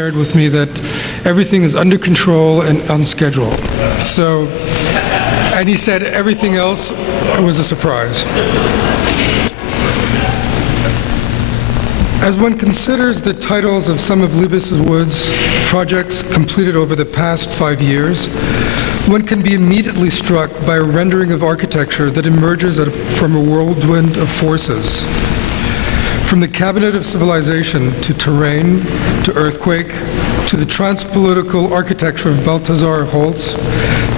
shared with me that everything is under control and on schedule. So, and he said everything else was a surprise. As one considers the titles of some of Lebbeus Wood's projects completed over the past 5 years, one can be immediately struck by a rendering of architecture that emerges from a whirlwind of forces. From the cabinet of civilization to terrain, to earthquake, to the transpolitical architecture of Balthasar Holtz,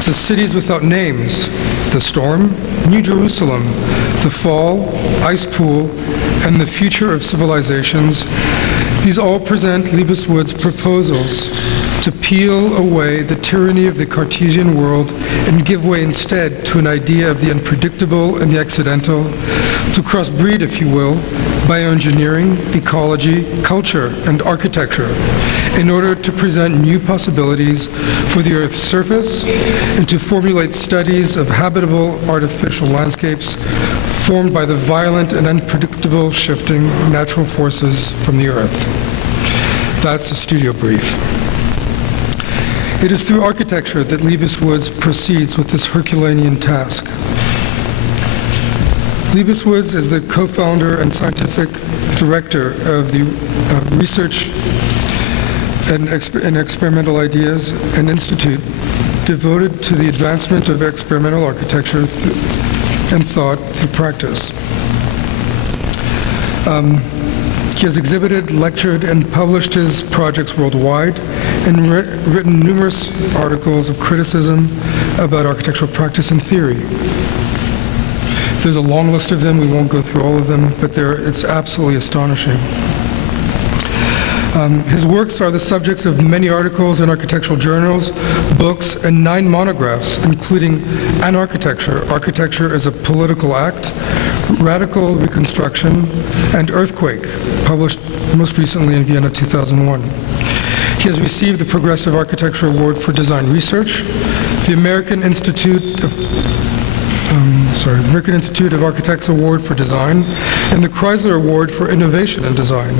to cities without names, the storm, New Jerusalem, the fall, ice pool, and the future of civilizations, these all present Lebbeus Wood's proposals to peel away the tyranny of the Cartesian world and give way instead to an idea of the unpredictable and the accidental, to crossbreed, if you will, bioengineering, ecology, culture, and architecture, in order to present new possibilities for the Earth's surface and to formulate studies of habitable artificial landscapes formed by the violent and unpredictable shifting natural forces from the Earth. That's a studio brief. It is through architecture that Lebbeus Woods proceeds with this Herculean task. Lebbeus Woods is the co-founder and scientific director of the Research and Experimental Ideas, an institute devoted to the advancement of experimental architecture and thought through practice. He has exhibited, lectured, and published his projects worldwide and written numerous articles of criticism about architectural practice and theory. There's a long list of them. We won't go through all of them, but it's absolutely astonishing. His works are the subjects of many articles in architectural journals, books, and 9 monographs, including An Architecture, Architecture as a Political Act, Radical Reconstruction, and Earthquake, published most recently in Vienna 2001. He has received the Progressive Architecture Award for Design Research, the American Institute of Architects Award for Design, and the Chrysler Award for Innovation in Design.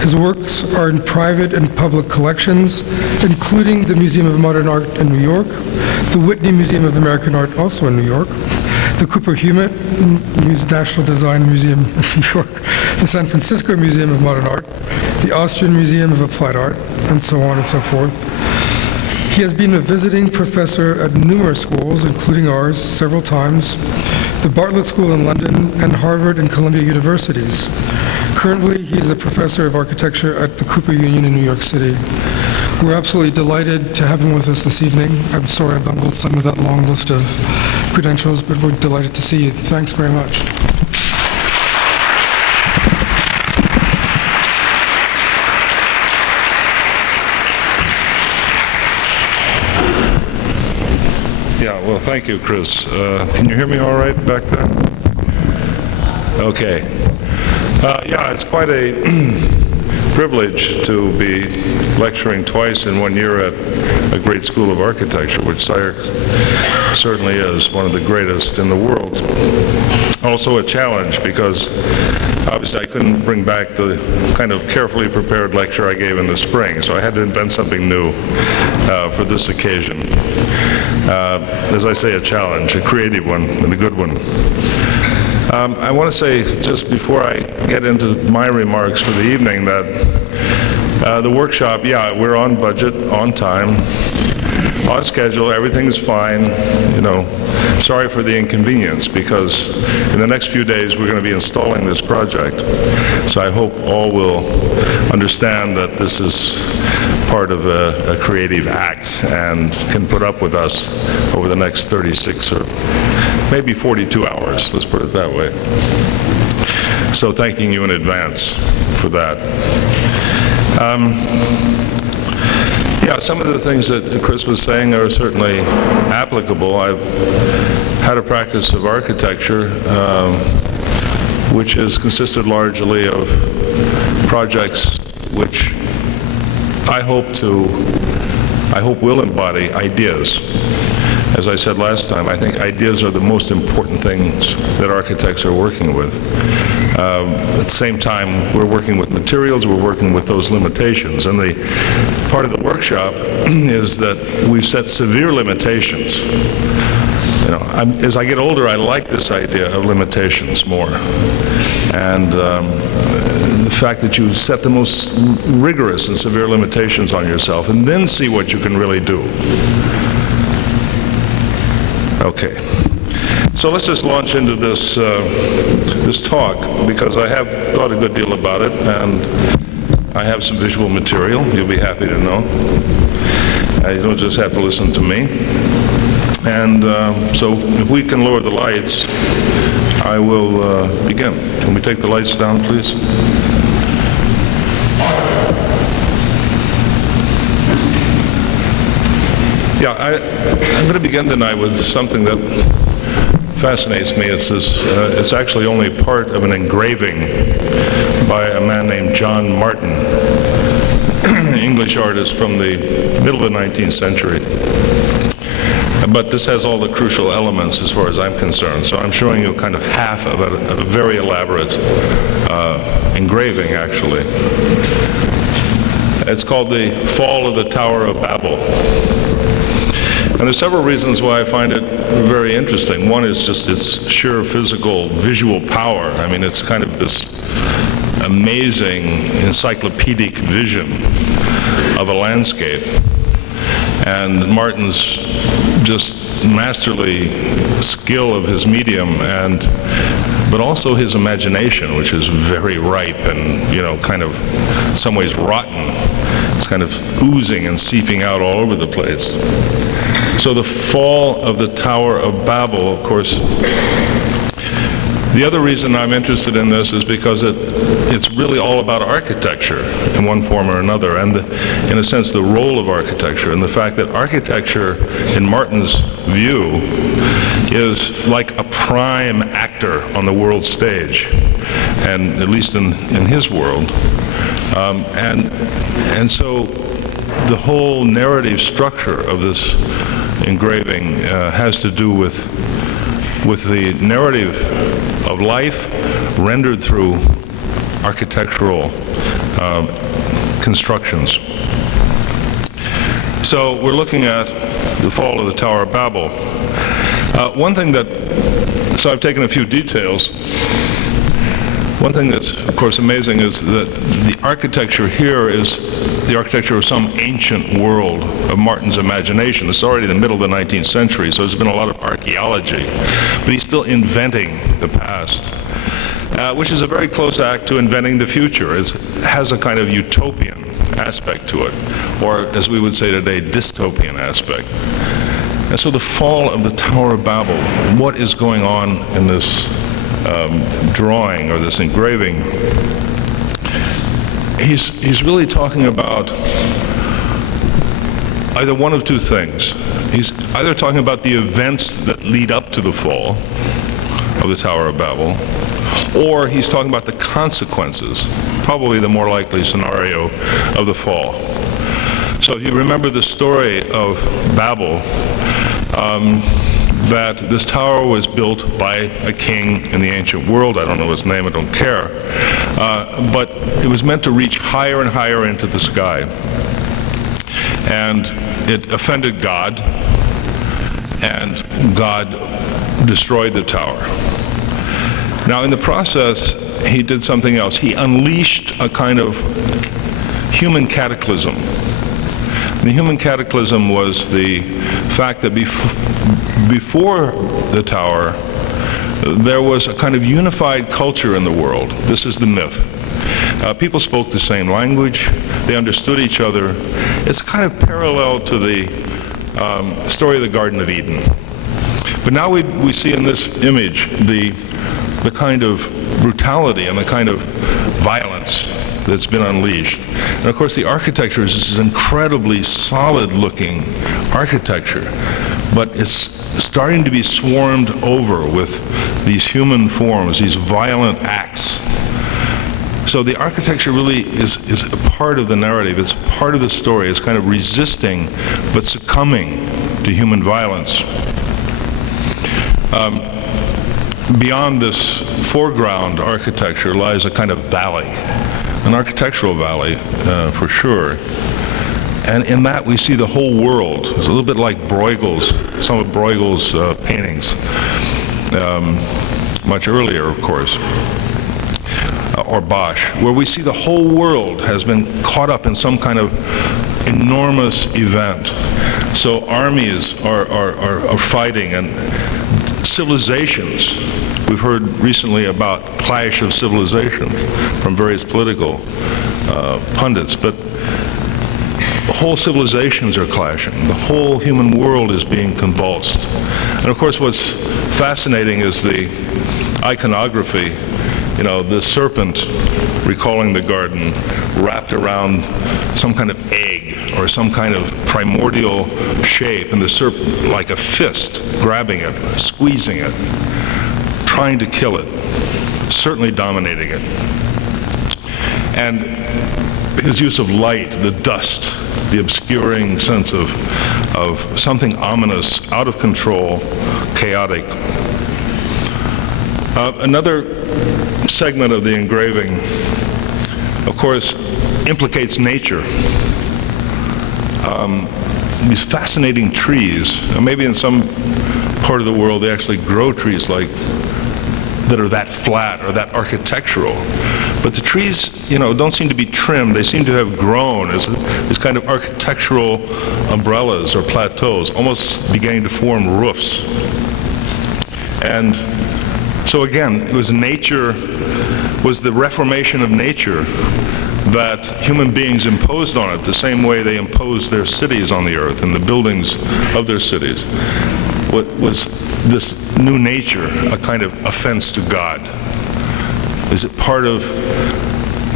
His works are in private and public collections, including the Museum of Modern Art in New York, the Whitney Museum of American Art, also in New York, the Cooper Hewitt National Design Museum in New York, the San Francisco Museum of Modern Art, the Austrian Museum of Applied Art, and so on and so forth. He has been a visiting professor at numerous schools, including ours, several times, the Bartlett School in London, and Harvard and Columbia Universities. Currently, he is the professor of architecture at the Cooper Union in New York City. We're absolutely delighted to have him with us this evening. I'm sorry I bungled some of that long list of credentials, but we're delighted to see you. Thanks very much. Well, thank you, Chris. Can you hear me all right back there? Okay. Yeah, it's quite a privilege to be lecturing twice in 1 year at a great school of architecture, which SCI-Arc certainly is one of the greatest in the world. Also a challenge because obviously I couldn't bring back the kind of carefully prepared lecture I gave in the spring, so I had to invent something new for this occasion. As I say, a challenge, a creative one, and a good one. I want to say, just before I get into my remarks for the evening, that the workshop, yeah, we're on budget, on time, on schedule, everything's fine, you know. Sorry for the inconvenience, because in the next few days we're going to be installing this project. So I hope all will understand that this is part of a creative act and can put up with us over the next 36 or maybe 42 hours, let's put it that way. So thanking you in advance for that. Yeah, some of the things that Chris was saying are certainly applicable. I've had a practice of architecture which has consisted largely of projects which I hope will embody ideas. As I said last time, I think ideas are the most important things that architects are working with. At the same time, we're working with materials, we're working with those limitations. And the part of the workshop is that we've set severe limitations. You know, as I get older, I like this idea of limitations more. And the fact that you set the most rigorous and severe limitations on yourself and then see what you can really do. Okay. So let's just launch into this this talk, because I have thought a good deal about it, and I have some visual material, you'll be happy to know. You don't just have to listen to me. And so if we can lower the lights, I will begin. Can we take the lights down, please? Yeah, I'm going to begin tonight with something that fascinates me. It's actually only part of an engraving by a man named John Martin, English artist from the middle of the 19th century. But this has all the crucial elements as far as I'm concerned. So I'm showing you kind of half of a very elaborate engraving, actually. It's called The Fall of the Tower of Babel. And there's several reasons why I find it very interesting. One is just its sheer physical, visual power. I mean, it's kind of this amazing encyclopedic vision of a landscape. And Martin's just masterly skill of his medium, but also his imagination, which is very ripe and, you know, kind of in some ways rotten. It's kind of oozing and seeping out all over the place. So the fall of the Tower of Babel, of course, the other reason I'm interested in this is because it's really all about architecture in one form or another, and in a sense the role of architecture, and the fact that architecture, in Martin's view, is like a prime actor on the world stage, and at least in his world. And so the whole narrative structure of this engraving has to do with the narrative of life rendered through architectural constructions. So we're looking at the fall of the Tower of Babel. So I've taken a few details. One thing that's, of course, amazing is that the architecture here is the architecture of some ancient world of Martin's imagination. It's already the middle of the 19th century, so there's been a lot of archaeology. But he's still inventing the past, which is a very close act to inventing the future. It has a kind of utopian aspect to it, or as we would say today, dystopian aspect. And so the fall of the Tower of Babel, what is going on in this drawing or this engraving? He's really talking about either one of two things. He's either talking about the events that lead up to the fall of the Tower of Babel, or he's talking about the consequences, probably the more likely scenario of the fall. So if you remember the story of Babel, that this tower was built by a king in the ancient world. I don't know his name, I don't care. But it was meant to reach higher and higher into the sky. And it offended God, and God destroyed the tower. Now, in the process, he did something else. He unleashed a kind of human cataclysm. And the human cataclysm was the fact that before the tower, there was a kind of unified culture in the world. This is the myth. People spoke the same language. They understood each other. It's kind of parallel to the story of the Garden of Eden. But now we see in this image the kind of brutality and the kind of violence that's been unleashed. And of course the architecture is this incredibly solid-looking architecture, but it's starting to be swarmed over with these human forms, these violent acts. So the architecture really is a part of the narrative. It's part of the story. It's kind of resisting but succumbing to human violence. beyond this foreground architecture lies a kind of valley, an architectural valley for sure. And in that we see the whole world. It's a little bit like Bruegel's, some of Bruegel's paintings, much earlier, of course, or Bosch, where we see the whole world has been caught up in some kind of enormous event. So armies are fighting, and civilizations. We've heard recently about clash of civilizations from various political pundits, but whole civilizations are clashing. The whole human world is being convulsed. And of course what's fascinating is the iconography, you know, the serpent, recalling the garden, wrapped around some kind of egg or some kind of primordial shape, and the serpent like a fist grabbing it, squeezing it, trying to kill it, certainly dominating it. And his use of light, the dust, the obscuring sense of something ominous, out of control, chaotic. Another segment of the engraving, of course, implicates nature. These fascinating trees. Maybe in some part of the world they actually grow trees like that are that flat or that architectural. But the trees, you know, don't seem to be trimmed. They seem to have grown as kind of architectural umbrellas or plateaus, almost beginning to form roofs. And so again, it was nature, was the reformation of nature that human beings imposed on it, the same way they imposed their cities on the earth and the buildings of their cities. What was this new nature a kind of offense to God? Is it part of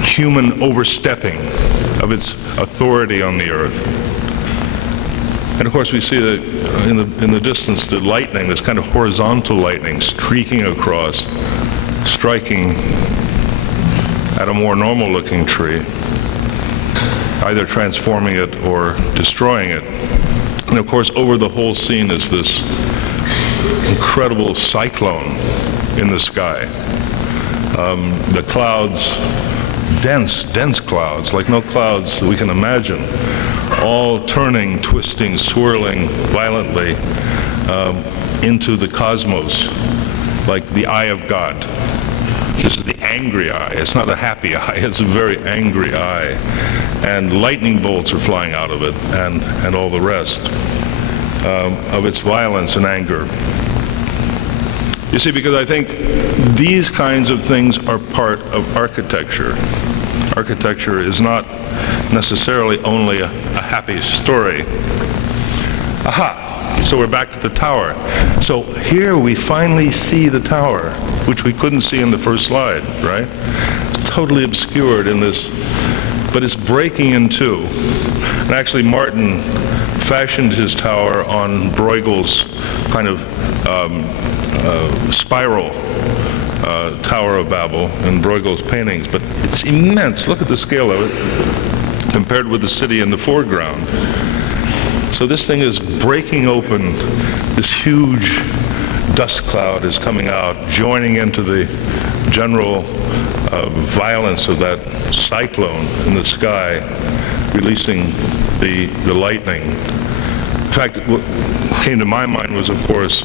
human overstepping of its authority on the earth? And of course we see that in the distance the lightning, this kind of horizontal lightning streaking across, striking at a more normal looking tree, either transforming it or destroying it. And of course over the whole scene is this incredible cyclone in the sky. The clouds, dense clouds, like no clouds that we can imagine, all turning, twisting, swirling violently into the cosmos, like the eye of God. This is the angry eye. It's not a happy eye, it's a very angry eye. And lightning bolts are flying out of it, and all the rest of its violence and anger. You see, because I think these kinds of things are part of architecture. Architecture is not necessarily only a happy story. Aha! So we're back to the tower. So here we finally see the tower, which we couldn't see in the first slide, right? It's totally obscured in this, but it's breaking in two. And actually Martin fashioned his tower on Bruegel's kind of spiral Tower of Babel in Bruegel's paintings, but it's immense. Look at the scale of it compared with the city in the foreground. So this thing is breaking open. This huge dust cloud is coming out, joining into the general violence of that cyclone in the sky, releasing the lightning. In fact, what came to my mind was, of course,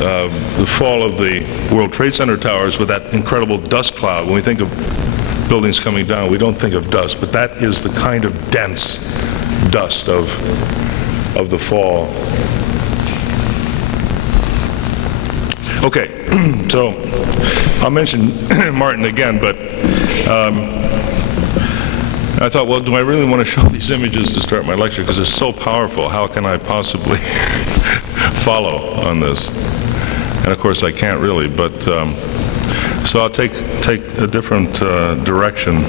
the fall of the World Trade Center towers with that incredible dust cloud. When we think of buildings coming down, we don't think of dust, but that is the kind of dense dust of the fall. Okay, so I'll mention Martin again, but I thought, well, do I really want to show these images to start my lecture? Because they're so powerful. How can I possibly follow on this? And of course I can't really, but so I'll take a different direction,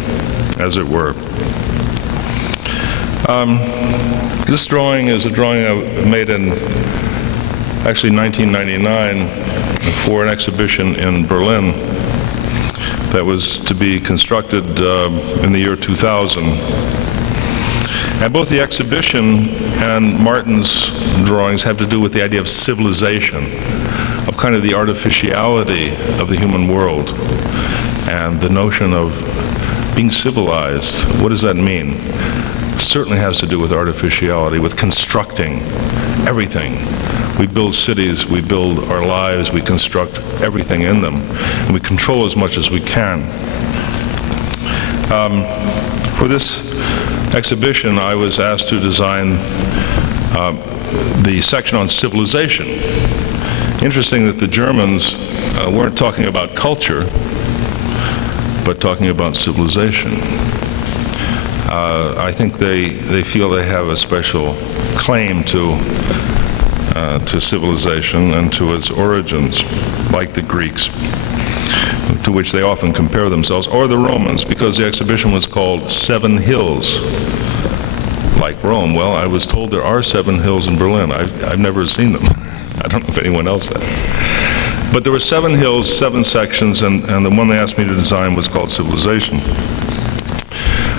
as it were. This drawing is a drawing I made in actually 1999 for an exhibition in Berlin that was to be constructed in the year 2000. And both the exhibition and Martin's drawings have to do with the idea of civilization, of kind of the artificiality of the human world and the notion of being civilized. What does that mean? Certainly has to do with artificiality, with constructing everything. We build cities, we build our lives, we construct everything in them, and we control as much as we can. For this exhibition, I was asked to design the section on civilization. Interesting that the Germans weren't talking about culture, but talking about civilization. I think they feel they have a special claim to civilization and to its origins, like the Greeks, to which they often compare themselves, or the Romans, because the exhibition was called Seven Hills, like Rome. Well, I was told there are 7 hills in Berlin. I've never seen them. I don't know if anyone else has. But there were 7 hills, 7 sections, and the one they asked me to design was called Civilization.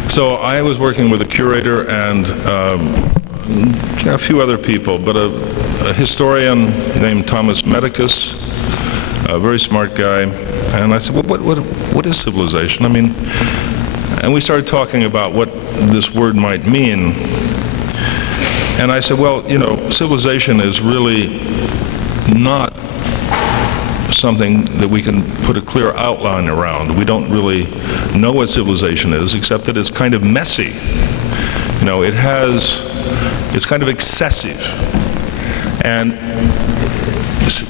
So I was working with a curator and a few other people, but a historian named Thomas Medicus, a very smart guy, and I said, well, what is civilization? I mean, and we started talking about what this word might mean. And I said, well, you know, civilization is really not something that we can put a clear outline around. We don't really know what civilization is, except that it's kind of messy. You know, it's kind of excessive. And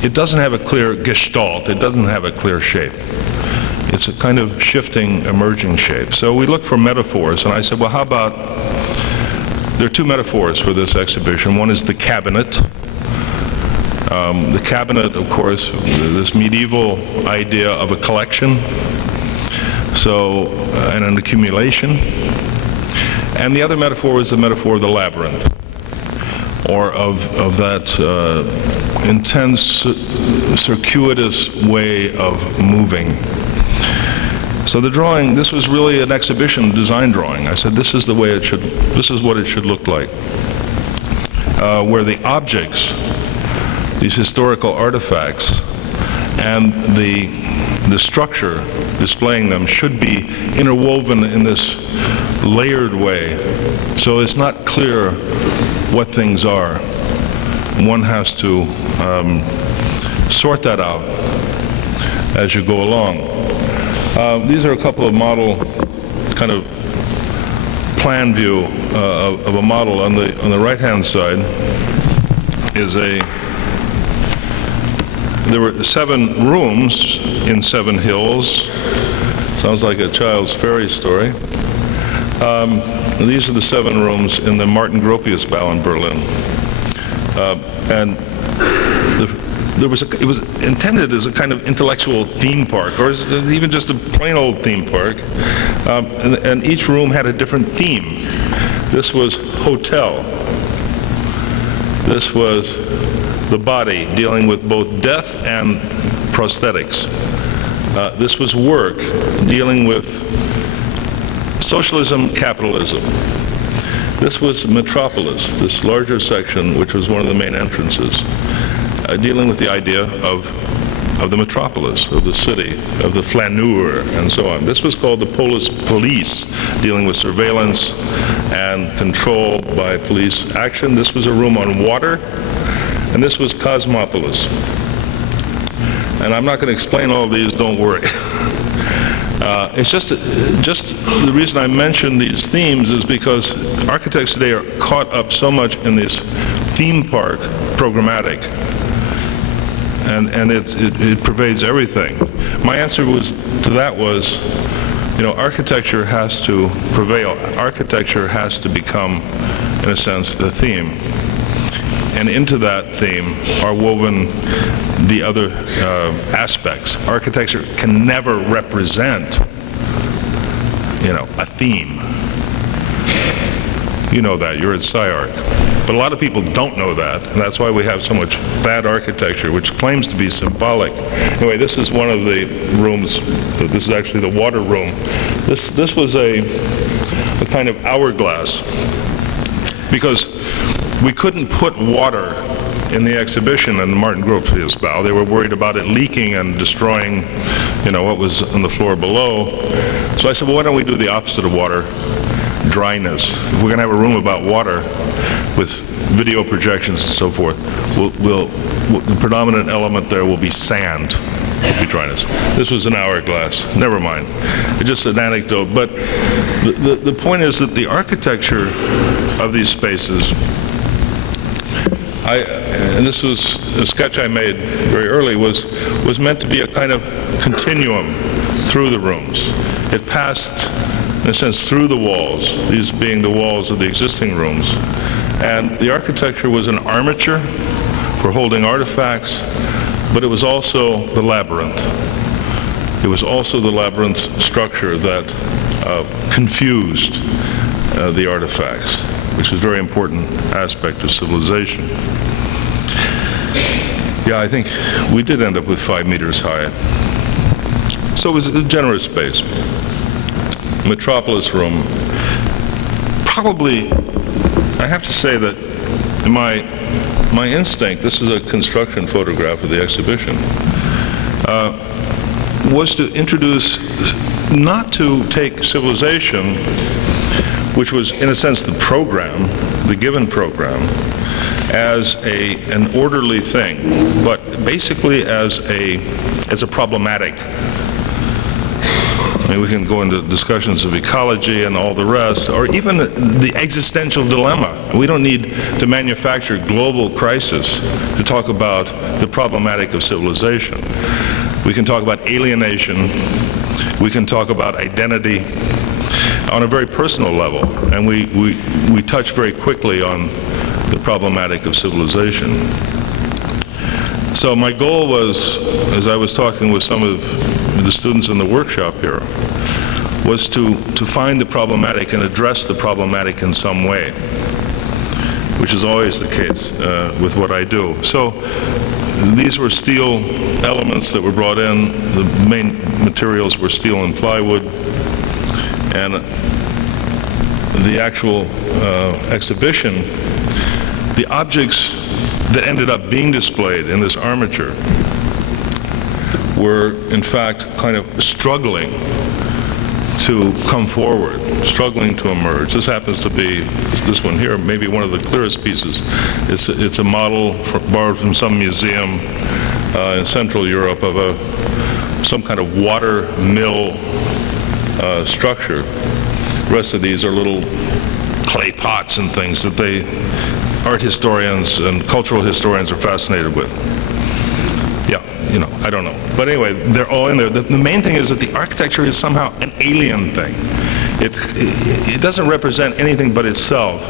it doesn't have a clear gestalt. It doesn't have a clear shape. It's a kind of shifting, emerging shape. So we looked for metaphors, and I said, well, how about, there are 2 metaphors for this exhibition. One is the cabinet. The cabinet, of course, this medieval idea of a collection, so, and an accumulation. And the other metaphor is the metaphor of the labyrinth, or of that intense, circuitous way of moving. So the drawing, this was really an exhibition design drawing. I said, this is the way it should, this is what it should look like. Where the objects, these historical artifacts, and the structure displaying them should be interwoven in this layered way. So it's not clear what things are. One has to sort that out as you go along. These are a couple of model, kind of plan view of a model. On the right-hand side is there were 7 rooms in 7 hills. Sounds like a child's fairy story. These are the 7 rooms in the Martin-Gropius-Bau in Berlin. And it was intended as a kind of intellectual theme park, or even just a plain old theme park. And each room had a different theme. This was hotel. This was the body, dealing with both death and prosthetics. This was work, dealing with socialism, capitalism. This was Metropolis, this larger section, which was one of the main entrances, dealing with the idea of the metropolis, of the city, of the flaneur, and so on. This was called the police, dealing with surveillance and control by police action. This was a room on water, and this was Cosmopolis. And I'm not going to explain all of these, don't worry. It's just the reason I mention these themes is because architects today are caught up so much in this theme park programmatic, and it pervades everything. My answer to that was, you know, architecture has to prevail. Architecture has to become, in a sense, the theme. And into that theme are woven the other aspects. Architecture can never represent, you know, a theme. You know that, you're at SCI-Arc. But a lot of people don't know that, and that's why we have so much bad architecture, which claims to be symbolic. Anyway, this is one of the rooms. This is actually the water room. This was a kind of hourglass, because we couldn't put water in the exhibition in the Martin-Gropius-Bau. They were worried about it leaking and destroying, what was on the floor below. So I said, well, why don't we do the opposite of water? Dryness. If we're going to have a room about water with video projections and so forth, the predominant element there will be sand. Will be dryness. This was an hourglass. Never mind. It's just an anecdote. But the point is that the architecture of these spaces, and this was a sketch I made very early, was meant to be a kind of continuum through the rooms. It passed, in a sense, through the walls, these being the walls of the existing rooms. And the architecture was an armature for holding artifacts, but it was also the labyrinth. It was also the labyrinth structure that confused the artifacts, which is a very important aspect of civilization. Yeah, I think we did end up with 5 meters high. So it was a generous space. Metropolis room. Probably, I have to say that my instinct, this is a construction photograph of the exhibition, was to introduce, not to take civilization, which was in a sense the program, the given program, as an orderly thing, but basically as a problematic. I mean, we can go into discussions of ecology and all the rest, or even the existential dilemma. We don't need to manufacture global crisis to talk about the problematic of civilization. We can talk about alienation. We can talk about identity on a very personal level, and we touch very quickly on the problematic of civilization. So my goal was, as I was talking with some of the students in the workshop here, was to find the problematic and address the problematic in some way, which is always the case with what I do. So these were steel elements that were brought in. The main materials were steel and plywood, and the actual exhibition, the objects that ended up being displayed in this armature were in fact kind of struggling to come forward, struggling to emerge. This happens to be, this one here, maybe one of the clearest pieces. It's a model borrowed from some museum in Central Europe of some kind of water mill structure. The rest of these are little clay pots and things that art historians and cultural historians are fascinated with. Yeah, I don't know. But anyway, they're all in there. The main thing is that the architecture is somehow an alien thing. It doesn't represent anything but itself.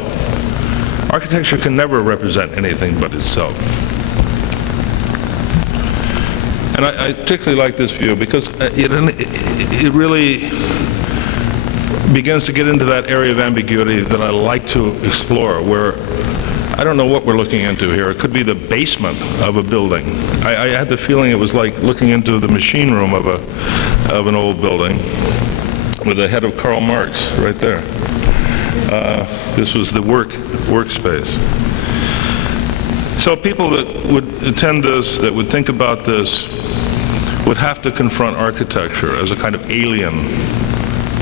Architecture can never represent anything but itself. And I particularly like this view because it really begins to get into that area of ambiguity that I like to explore, where I don't know what we're looking into here. It could be the basement of a building. I had the feeling it was like looking into the machine room of an old building with the head of Karl Marx right there. This was the workspace. So people that would attend this, that would think about this, would have to confront architecture as a kind of alien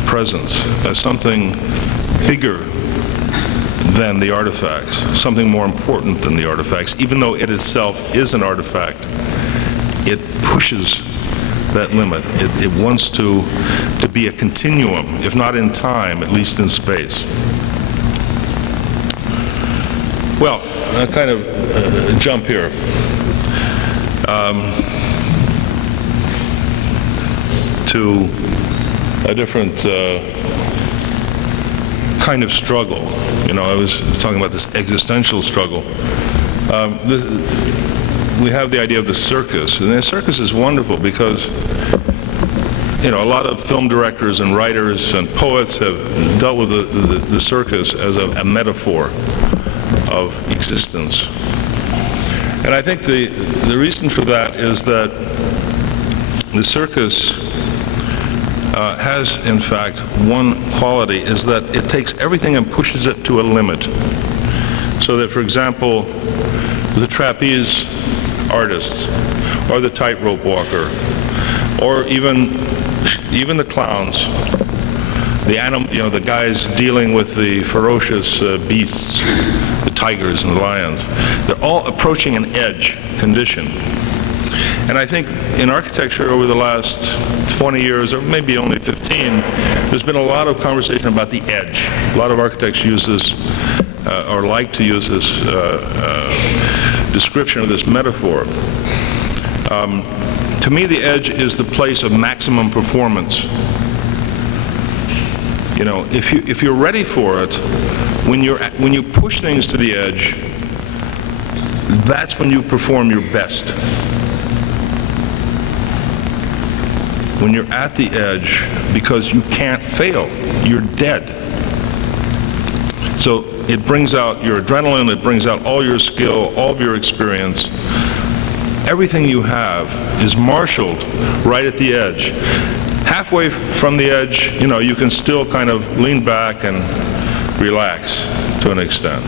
presence, as something bigger than the artifacts, something more important than the artifacts. Even though it itself is an artifact, it pushes that limit. It wants to be a continuum, if not in time, at least in space. Well, a kind of jump here. To a different kind of struggle. I was talking about this existential struggle. We have the idea of the circus, and the circus is wonderful because a lot of film directors and writers and poets have dealt with the circus as a metaphor of existence. And I think the reason for that is that the circus has, in fact, one quality, is that it takes everything and pushes it to a limit. So that, for example, the trapeze artist, or the tightrope walker, or even the clowns, the guys dealing with the ferocious beasts, the tigers and the lions. They're all approaching an edge condition. And I think in architecture over the last 20 years, or maybe only 15, there's been a lot of conversation about the edge. A lot of architects use this, or like to use this description of this metaphor. To me, the edge is the place of maximum performance. You know, if you're ready for it, when you push things to the edge, that's when you perform your best. When you're at the edge, because you can't fail, you're dead. So it brings out your adrenaline, it brings out all your skill, all of your experience. Everything you have is marshaled right at the edge. Halfway from the edge, you know, you can still kind of lean back and relax to an extent.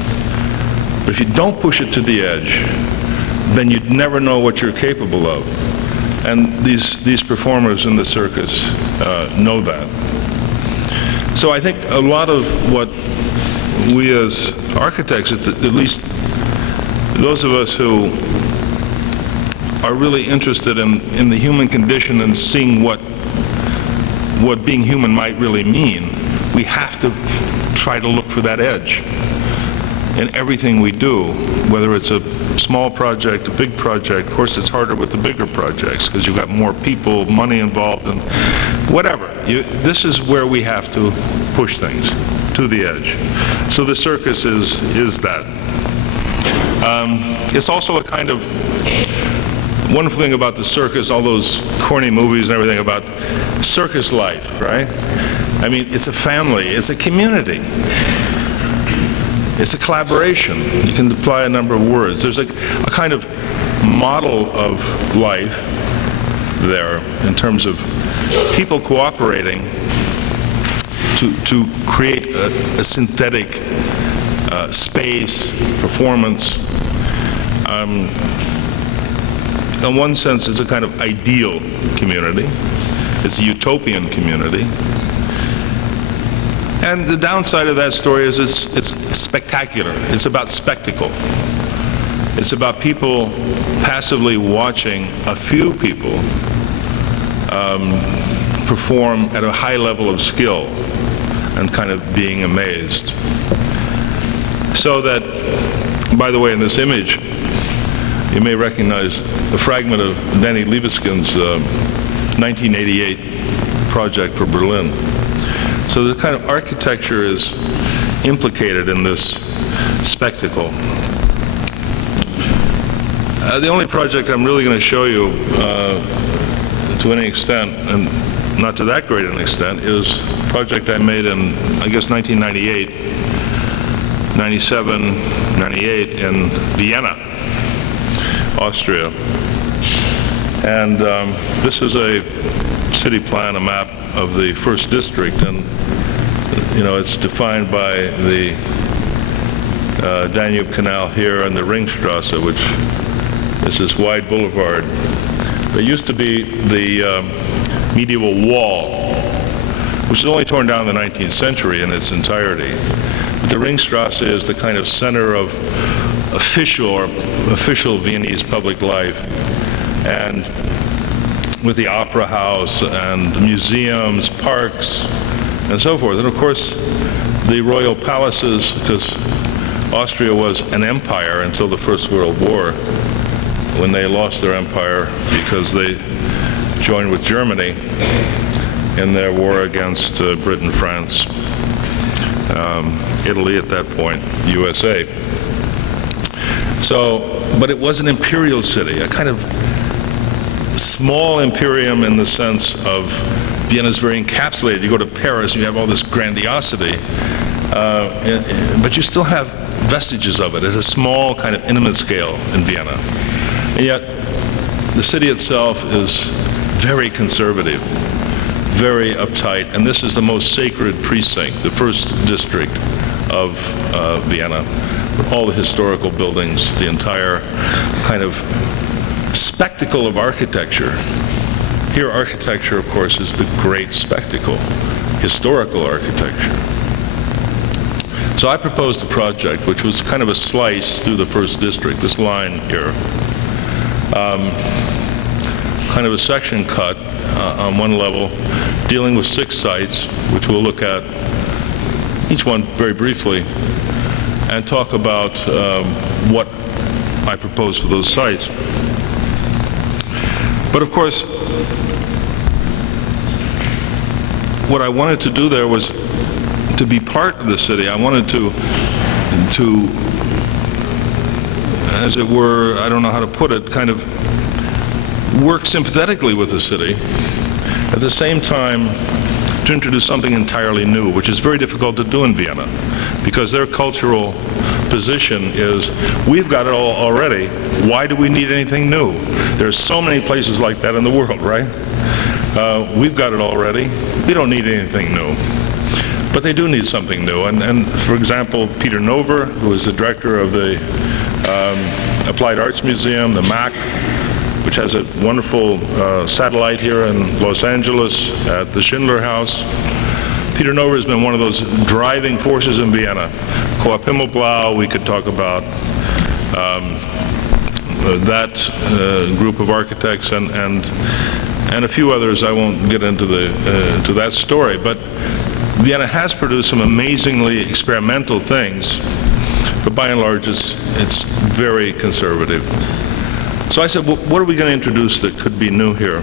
But if you don't push it to the edge, then you'd never know what you're capable of. And these performers in the circus know that. So I think a lot of what we as architects, at least those of us who are really interested in the human condition and seeing what being human might really mean, we have to try to look for that edge in everything we do, whether it's a small project, a big project. Of course, it's harder with the bigger projects because you've got more people, money involved, and whatever. This is where we have to push things to the edge. So the circus is that. It's also a kind of wonderful thing about the circus, all those corny movies and everything about circus life, right? I mean, it's a family, it's a community. It's a collaboration. You can apply a number of words. There's a kind of model of life there in terms of people cooperating to create a synthetic space, performance. In one sense, it's a kind of ideal community. It's a utopian community. And the downside of that story is it's spectacular. It's about spectacle. It's about people passively watching a few people perform at a high level of skill and kind of being amazed. So that, by the way, in this image, you may recognize a fragment of Danny Liebeskin's 1988 project for Berlin. So the kind of architecture is implicated in this spectacle. The only project I'm really going to show you to any extent, and not to that great an extent, is a project I made in, I guess, 1998, 97, 98 in Vienna, Austria. And this is a city plan, a map of the first district, and you know, it's defined by the Danube Canal here and the Ringstrasse, which is this wide boulevard. There used to be the medieval wall, which was only torn down in the 19th century in its entirety. But the Ringstrasse is the kind of center of official Viennese public life, and with the opera house and museums, parks, and so forth. And of course, the royal palaces, because Austria was an empire until the First World War, when they lost their empire because they joined with Germany in their war against Britain, France, Italy at that point, USA. So, but it was an imperial city, a kind of small imperium in the sense of Vienna's very encapsulated. You go to Paris, you have all this grandiosity, but you still have vestiges of it at a small kind of intimate scale in Vienna. And yet, the city itself is very conservative, very uptight, and this is the most sacred precinct, the first district of Vienna. All the historical buildings, the entire kind of spectacle of architecture. Here, architecture, of course, is the great spectacle, historical architecture. So I proposed a project which was kind of a slice through the first district, this line here. Kind of a section cut on one level, dealing with 6 sites, which we'll look at each one very briefly, and talk about what I propose for those sites. But of course, what I wanted to do there was to be part of the city. I wanted to, as it were, I don't know how to put it, kind of work sympathetically with the city. At the same time, to introduce something entirely new, which is very difficult to do in Vienna, because their cultural position is, we've got it all already, why do we need anything new? There's so many places like that in the world, right? We've got it already, we don't need anything new. But they do need something new, and for example, Peter Nover, who is the director of the Applied Arts Museum, the MAC, which has a wonderful satellite here in Los Angeles at the Schindler House. Peter Nover has been one of those driving forces in Vienna. Coop Himmelblau, we could talk about that group of architects and a few others. I won't get into to that story, but Vienna has produced some amazingly experimental things, but by and large it's very conservative. So I said, well, what are we going to introduce that could be new here?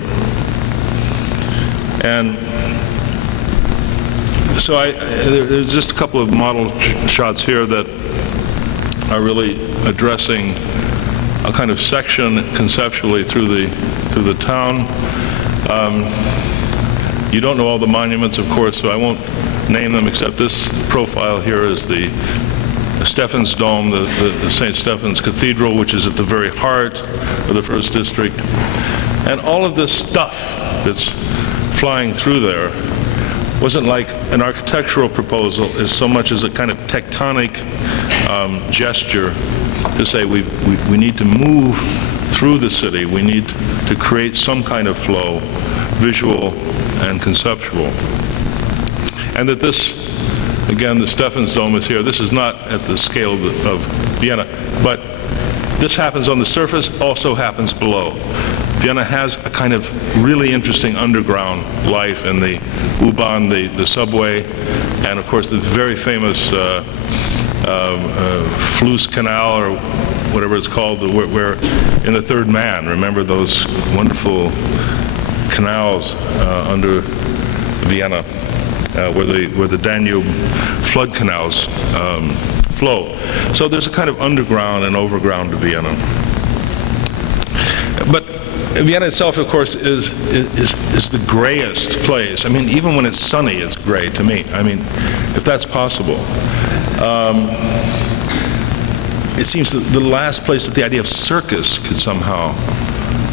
And so there's just a couple of model shots here that are really addressing a kind of section conceptually through the town. You don't know all the monuments, of course, so I won't name them, except this profile here is the Stephan's Dome, the St. Stephen's Cathedral, which is at the very heart of the first district. And all of this stuff that's flying through there wasn't like an architectural proposal as so much as a kind of tectonic gesture to say we need to move through the city. We need to create some kind of flow, visual and conceptual. And that this, again, the Stephan's Dome is here. This is not at the scale of Vienna, but this happens on the surface, also happens below. Vienna has a kind of really interesting underground life in the U-Bahn, the subway, and of course the very famous Fluss Canal, or whatever it's called, where in The Third Man, remember those wonderful canals under Vienna, where the Danube flood canals flow. So there's a kind of underground and overground to Vienna. But Vienna itself, of course, is the grayest place. I mean, even when it's sunny, it's gray to me. I mean, if that's possible. It seems that the last place that the idea of circus could somehow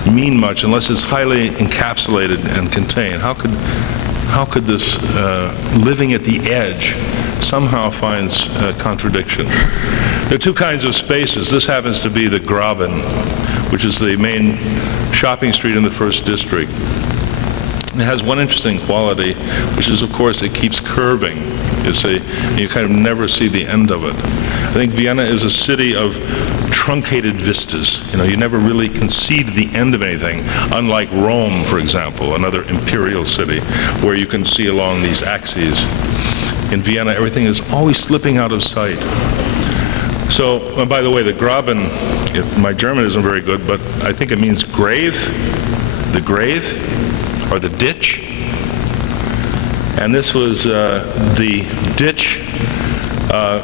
mean much, unless it's highly encapsulated and contained. How could this living at the edge somehow finds contradiction? There are two kinds of spaces. This happens to be the Graben, which is the main shopping street in the first district. It has one interesting quality, which is, of course, it keeps curving. You kind of never see the end of it. I think Vienna is a city of truncated vistas. You know, you never really can see to the end of anything, unlike Rome, for example, another imperial city, where you can see along these axes. In Vienna, everything is always slipping out of sight. So, by the way, the Graben, my German isn't very good, but I think it means grave, the grave, or the ditch. And this was the ditch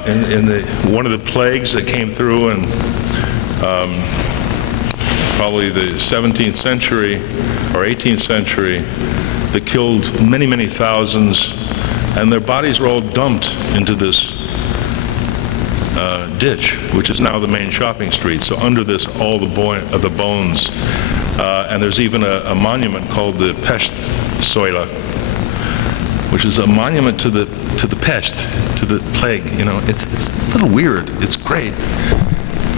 in one of the plagues that came through in probably the 17th century or 18th century that killed many, many thousands, and their bodies were all dumped into this ditch, which is now the main shopping street. So under this, all the bones, and there's even a monument called the Pestsäule, which is a monument to the pest, to the plague. You know, it's a little weird. It's great,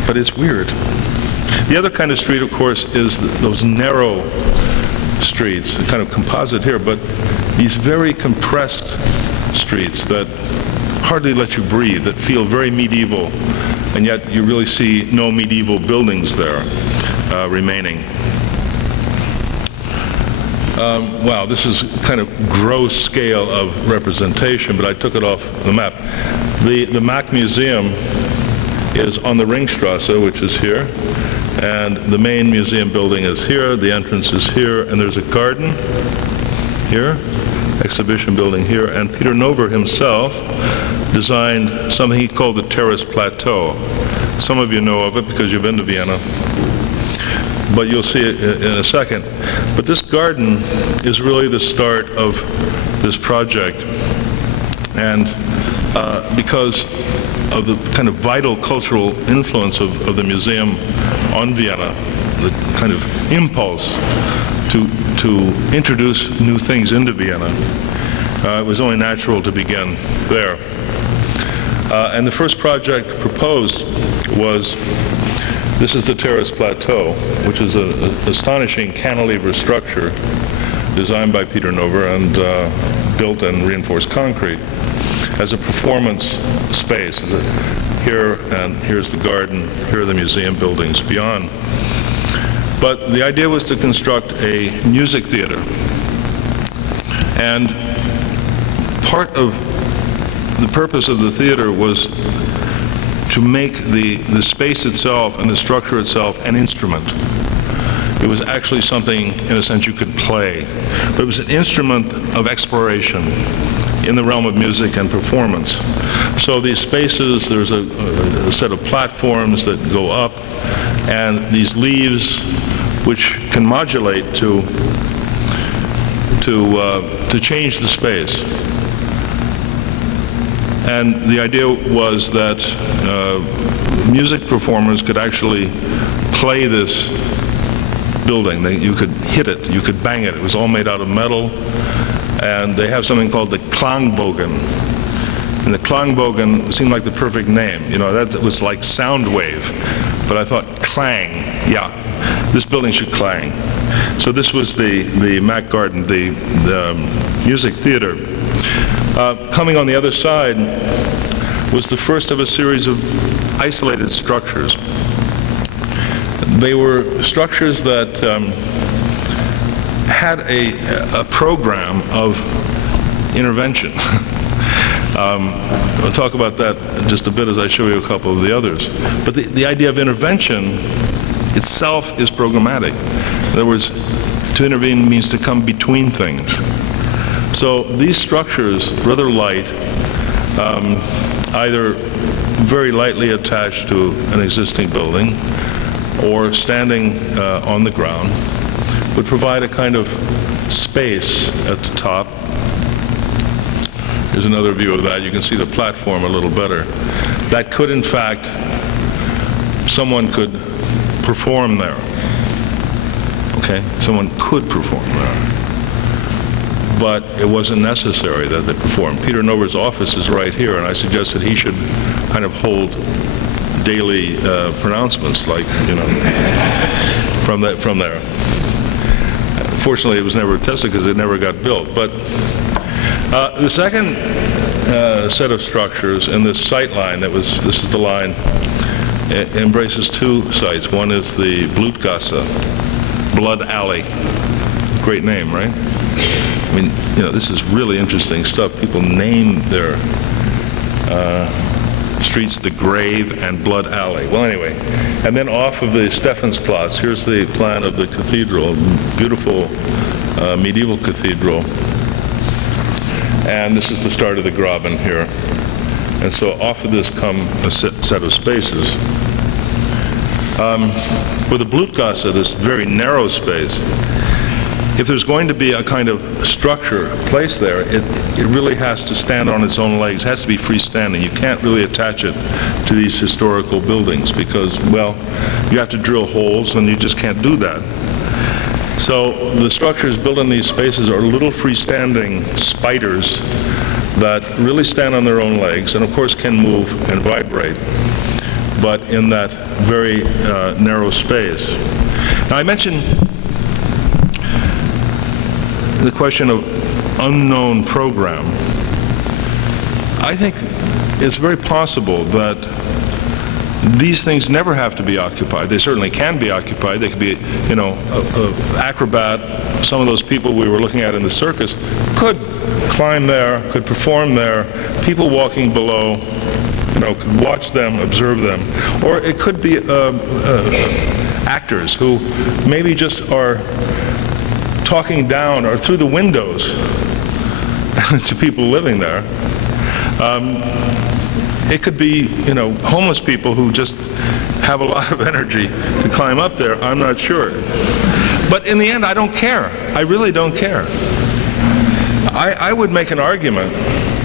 but it's weird. The other kind of street, of course, is those narrow streets, kind of composite here, but these very compressed streets that hardly let you breathe, that feel very medieval, and yet you really see no medieval buildings there remaining. Wow, this is kind of gross scale of representation, but I took it off the map. The Mack Museum is on the Ringstrasse, which is here, and the main museum building is here, the entrance is here, and there's a garden here, exhibition building here, and Peter Nover himself designed something he called the Terrace Plateau. Some of you know of it because you've been to Vienna, but you'll see it in a second. But this garden is really the start of this project, and because of the kind of vital cultural influence of the museum on Vienna, the kind of impulse to introduce new things into Vienna, it was only natural to begin there. And the first project proposed was, this is the Terrace Plateau, which is an astonishing cantilever structure designed by Peter Nover and built in reinforced concrete as a performance space. Here, and here's the garden, here are the museum buildings beyond. But the idea was to construct a music theater. And part of the purpose of the theater was to make the space itself and the structure itself an instrument. It was actually something, in a sense, you could play. But it was an instrument of exploration in the realm of music and performance. So these spaces, there's a set of platforms that go up, and these leaves which can modulate to change the space. And the idea was that music performers could actually play this building. You could hit it, you could bang it. It was all made out of metal. And they have something called the Klangbogen. And the Klangbogen seemed like the perfect name. You know, that was like sound wave. But I thought, clang, yeah, this building should clang. So this was the Mack Garden, the music theater. Coming on the other side was the first of a series of isolated structures. They were structures that had a program of intervention. I'll talk about that just a bit as I show you a couple of the others. But the idea of intervention itself is programmatic. In other words, to intervene means to come between things. So these structures, rather light, either very lightly attached to an existing building or standing on the ground, would provide a kind of space at the top. Here's another view of that. You can see the platform a little better. That could, in fact, someone could perform there. Okay? Someone could perform there. But it wasn't necessary that they perform. Peter Nover's office is right here, and I suggested he should kind of hold daily pronouncements, like, you know, from there. Fortunately, it was never tested because it never got built. But the second set of structures in this sight line, this is the line, it embraces two sites. One is the Blutgasse, Blood Alley. Great name, right? I mean, you know, this is really interesting stuff. People name their streets the Grave and Blood Alley. Well, anyway, and then off of the Stephansplatz, here's the plan of the cathedral, beautiful medieval cathedral. And this is the start of the Graben here. And so off of this come a set of spaces. For the Blutgasse, this very narrow space, if there's going to be a kind of structure placed there, it really has to stand on its own legs. It has to be freestanding. You can't really attach it to these historical buildings because, well, you have to drill holes and you just can't do that. So the structures built in these spaces are little freestanding spiders that really stand on their own legs and of course can move and vibrate, but in that very narrow space. Now I mentioned the question of unknown program. I think it's very possible that these things never have to be occupied. They certainly can be occupied. They could be, you know, a acrobat. Some of those people we were looking at in the circus could climb there, could perform there. People walking below, you know, could watch them, observe them. Or it could be actors who maybe just are talking down or through the windows to people living there. It could be, you know, homeless people who just have a lot of energy to climb up there. I'm not sure. But in the end, I don't care. I really don't care. I would make an argument,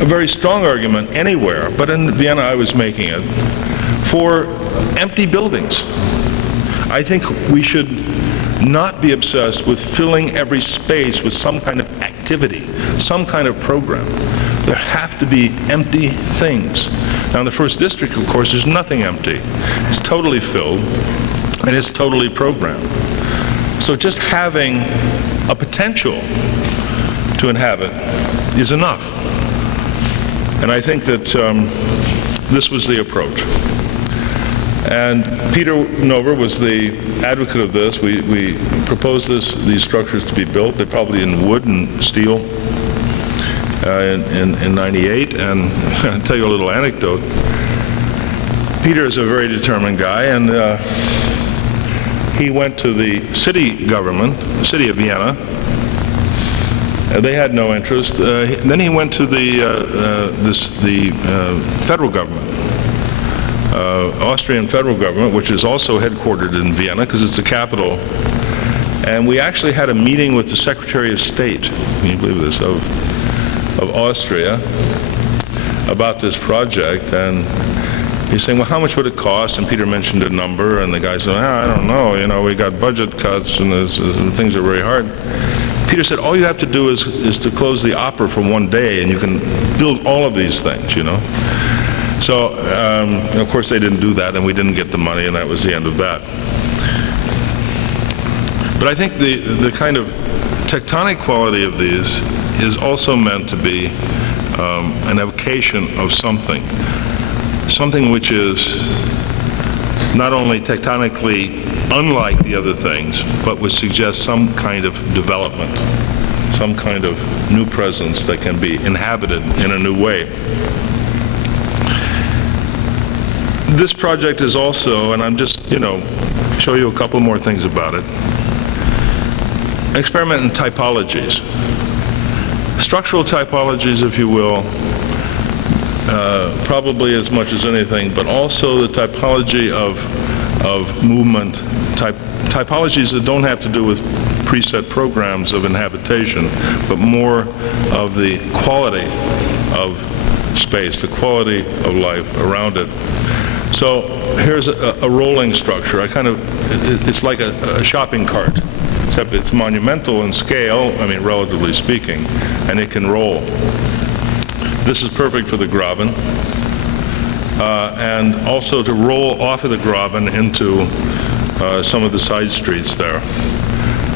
a very strong argument anywhere, but in Vienna I was making it, for empty buildings. I think we should not be obsessed with filling every space with some kind of activity, some kind of program. There have to be empty things. Now in the first district, of course, there's nothing empty. It's totally filled, and it's totally programmed. So just having a potential to inhabit is enough. And I think that this was the approach. And Peter Nover was the advocate of this. We proposed these structures to be built. They're probably in wood and steel in 98. And I'll tell you a little anecdote. Peter is a very determined guy, and he went to the city government, the city of Vienna. They had no interest. Then he went to the federal government. Austrian federal government, which is also headquartered in Vienna because it's the capital. And we actually had a meeting with the Secretary of State, can you believe this, of Austria about this project. And he's saying, well, how much would it cost? And Peter mentioned a number, and the guy said, I don't know, you know, we got budget cuts and things are very hard. Peter said, all you have to do is to close the opera for one day and you can build all of these things, you know. So, of course, they didn't do that, and we didn't get the money, and that was the end of that. But I think the kind of tectonic quality of these is also meant to be an evocation of something which is not only tectonically unlike the other things, but would suggest some kind of development, some kind of new presence that can be inhabited in a new way. This project is also, and I'm just, you know, show you a couple more things about it, experiment in typologies. Structural typologies, if you will, probably as much as anything, but also the typology of movement, typologies that don't have to do with preset programs of inhabitation, but more of the quality of space, the quality of life around it. So here's a rolling structure. It's like a shopping cart, except it's monumental in scale, I mean, relatively speaking, and it can roll. This is perfect for the Graben, and also to roll off of the Graben into some of the side streets there.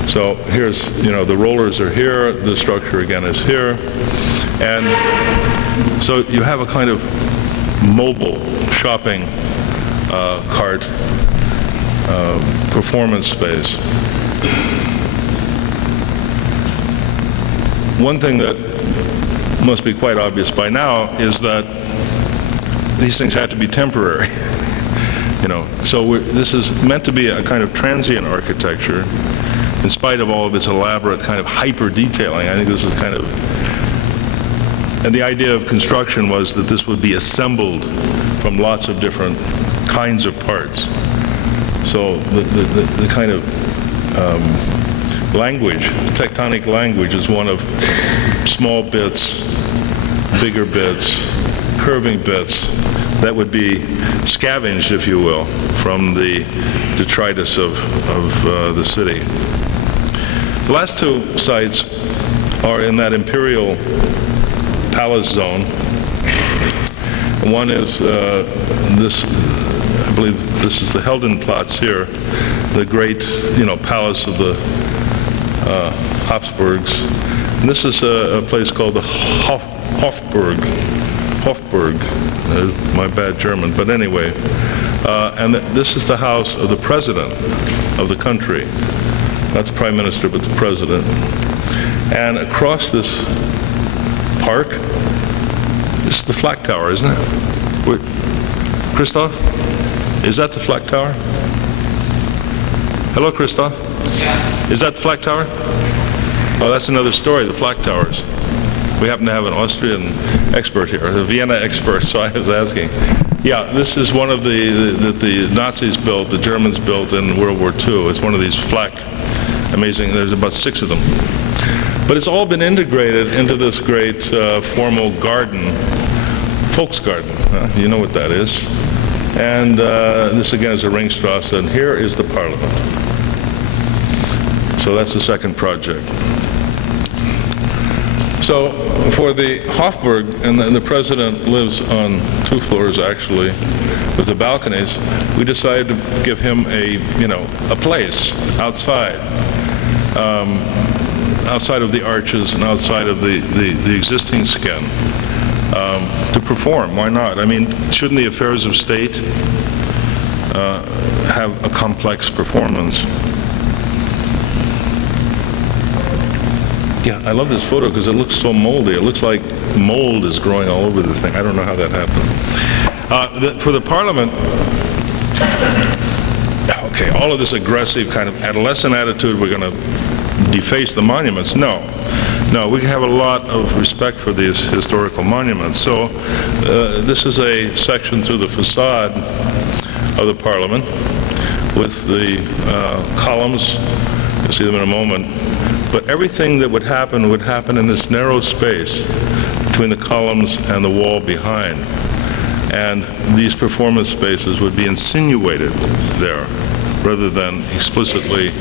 So here's, you know, the rollers are here, the structure again is here, and so you have a kind of mobile shopping cart performance space. One thing that must be quite obvious by now is that these things have to be temporary. You know, so this is meant to be a kind of transient architecture, in spite of all of its elaborate kind of hyper detailing. I think this is kind of, and the idea of construction was that this would be assembled from lots of different kinds of parts. So the kind of language, tectonic language, is one of small bits, bigger bits, curving bits that would be scavenged, if you will, from the detritus of the city. The last two sites are in that imperial palace zone. One is this, I believe this is the Heldenplatz here, the great, palace of the Habsburgs. And this is a place called the Hofburg. My bad German, but anyway. And this is the house of the president of the country. Not the prime minister, but the president. And across this park, this is the Flak Tower, isn't it? Christoph? Is that the Flak Tower? Hello, Christoph? Yeah. Is that the Flak Tower? Oh, that's another story, the Flak Towers. We happen to have an Austrian expert here, a Vienna expert, so I was asking. Yeah, this is one of the Nazis built, the Germans built in World War II. It's one of these flak, amazing, there's about 6 of them. But it's all been integrated into this great formal garden, Volksgarten, you know what that is. And this again is a Ringstrasse, and here is the Parliament. So that's the second project. So for the Hofburg, and the president lives on 2 floors actually, with the balconies, we decided to give him a place outside, outside of the arches and outside of the existing skin, to perform. Why not? I mean, shouldn't the affairs of state have a complex performance? Yeah, I love this photo because it looks so moldy. It looks like mold is growing all over the thing. I don't know how that happened. For the Parliament, okay, all of this aggressive kind of adolescent attitude, we're going to deface the monuments. No, we have a lot of respect for these historical monuments. So this is a section through the facade of the Parliament with the columns. You'll see them in a moment. But everything that would happen in this narrow space between the columns and the wall behind. And these performance spaces would be insinuated there rather than explicitly,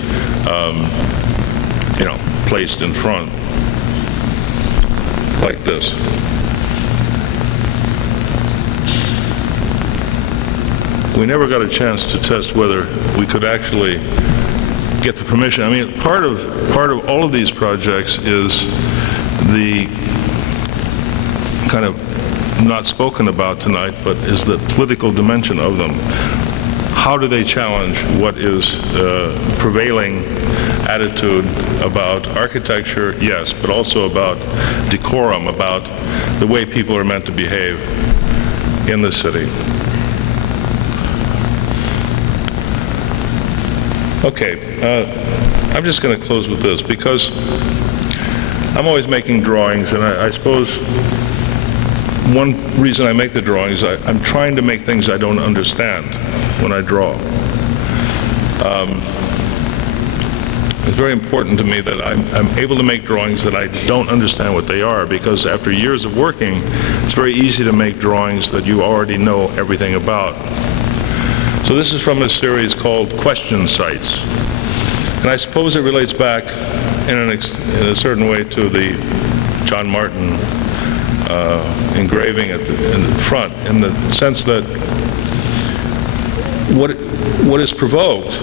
placed in front like this. We never got a chance to test whether we could actually get the permission. I mean, part of all of these projects is the kind of not spoken about tonight, but is the political dimension of them. How do they challenge what is prevailing attitude about architecture? Yes, but also about decorum, about the way people are meant to behave in the city. Okay, I'm just going to close with this because I'm always making drawings, and I suppose one reason I make the drawings, I'm trying to make things I don't understand when I draw. It's very important to me that I'm able to make drawings that I don't understand what they are, because after years of working, it's very easy to make drawings that you already know everything about. So this is from a series called Question Sites. And I suppose it relates back in a certain way to the John Martin engraving in the front, in the sense that what is provoked,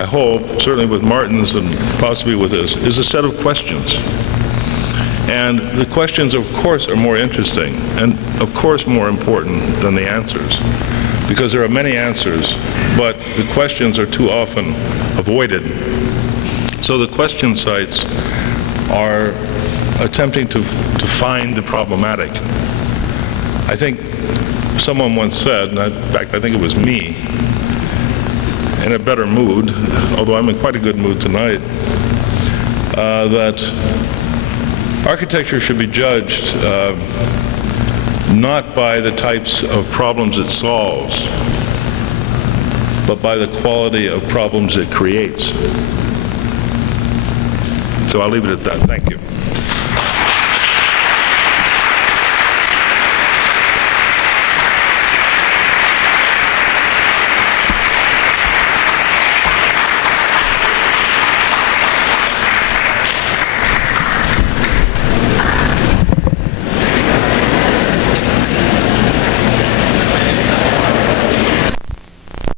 I hope, certainly with Martin's and possibly with this, is a set of questions. And the questions, of course, are more interesting and, of course, more important than the answers, because there are many answers, but the questions are too often avoided. So the question sites are attempting to find the problematic. I think someone once said, and in fact I think it was me, in a better mood, although I'm in quite a good mood tonight, that architecture should be judged not by the types of problems it solves, but by the quality of problems it creates. So I'll leave it at that. Thank you.